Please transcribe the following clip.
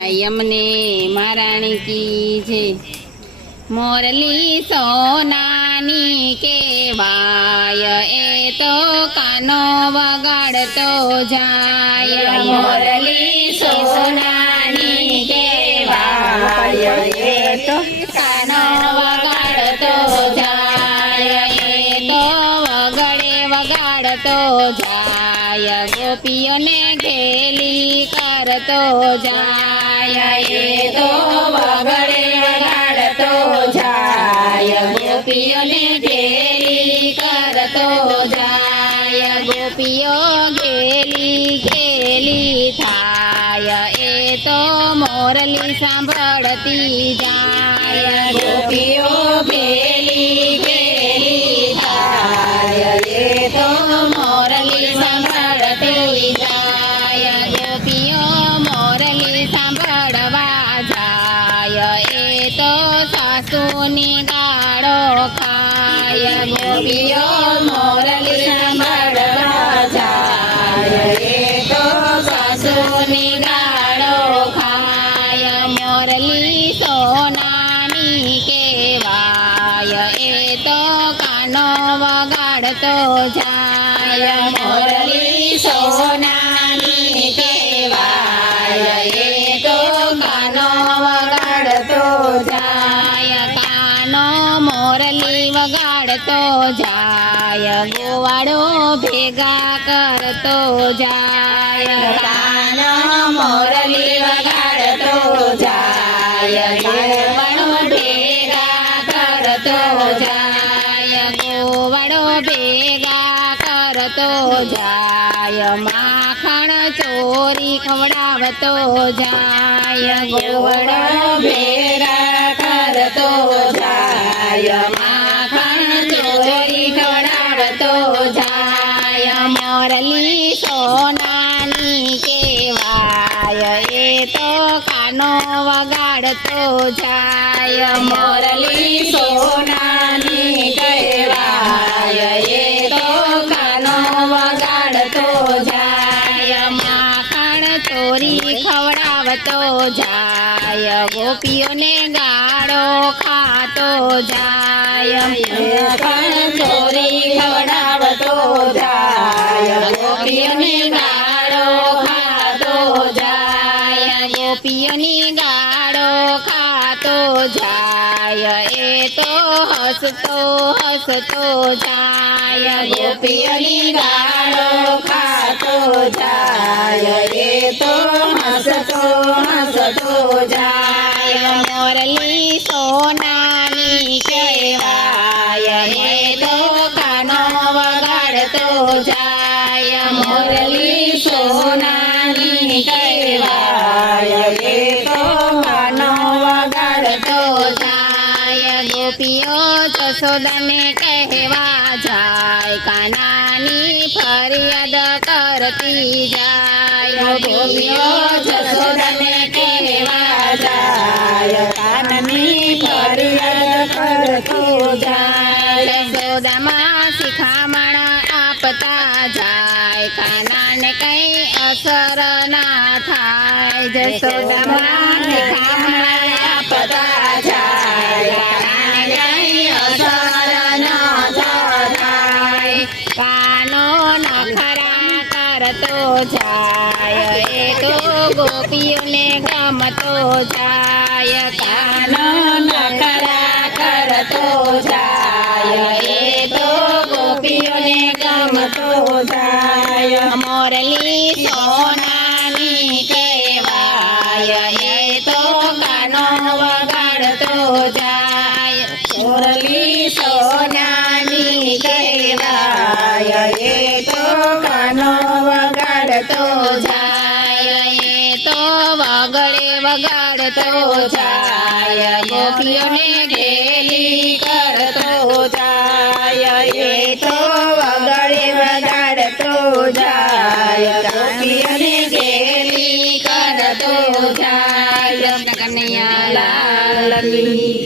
यमने महारानी की जय। मोरली सोनानी केवाय ए तो कानो वगाड़तो जाय। मोरली सोनानी केवाय ए तो कानो वगाड़तो जाय। ए तो वगड़े वगाड़तो जाय। गोपियों ने घेली करतो जाय। ए तो वगड़े वगाड़तो जाय। गोपियों ने घेली करतो जाय। गोपियों घेली घेली थाय। ए तो मोरली सांभळती जाय। गोपियों घेली घेली थाय। ए तो मोरली सांभळती जाय। गोपियों मोरली सांभळवा जाय। ए तो सासूनी गाळो खाय। गोपियों मोरली सांभळवा जाय। ए तो सासूनी गाळो खाय। मोरली सोनानी केवाय। ए तो कानो वगाड़तो जाय। मोरली सोनानी केवाय। ए तो कानो वगाड़तो जाय। कानो मोरली वगाड़तो जाय। गोवाड़ो भेगा करतो जाय। कानो मोरली वगाड़तो जाय। गोवाड़ो भेगा करतो जाय। गोवाड़ो भेगा करतो जाय। माखण चोरी खवड़ावतो जाय। गोवाड़ो भेगा करतो जाय। माखण चोरी खवड़ावतो जाय। मोरली सोनानी केवाय। ए तो कानो वगाड़तो जाय। मोरली सोनानी केवाय। ए तो कानो वगाड़तो जाय। माखण चोरी खवड़ावतो जाय। गोपियों ने गाड़ो खातो जाय। माखण चोरी खवड़ावतो जाय। गोपियों ने गाड़ो खातो जाय। गोपियों ने गाड़ो खातो जाय। ए तो हसतो हसतो जाय। गोपियों ने गाड़ो खातो जाय। ए तो हसतो हसतो जाय। मोरली सोनानी केवाय। ए तो कानो वगाड़तो जाय। मोरली सोनानी केवाय। ए तो कानो वगाड़तो जाय। गोपियों जसोदा ने कहवा जाय। कानानी फरियाद करती जाय। गोपियों जसोदा ने कहवा जाय। कानानी फरियाद करती जाय। जसोदा मां शिखामण आपता जाय। कानाने कई असर ना थाय। जसोदा मां शिखामण आपता जाय। कानाने कई असर ना थाय। कानो नखरा करतो जाय। ए तो गोपियों ने गमतो जाय। कानो नखरा करतो जाय। ए तो गोपियों ने गमतो जाय। मोरली सोनानी केवाय। ए तो कानो वगाड़तो जाय। मोरली सोनानी केवाय। ए तो कानो वगाड़तो जाय। ए तो वगड़े वगाड़तो जाय। गोपियों ने घेली करतो जाय। ए तो वगड़े वगाड़तो जाय। गोपियों ने घेली करतो जाय। कन्हैया लाल की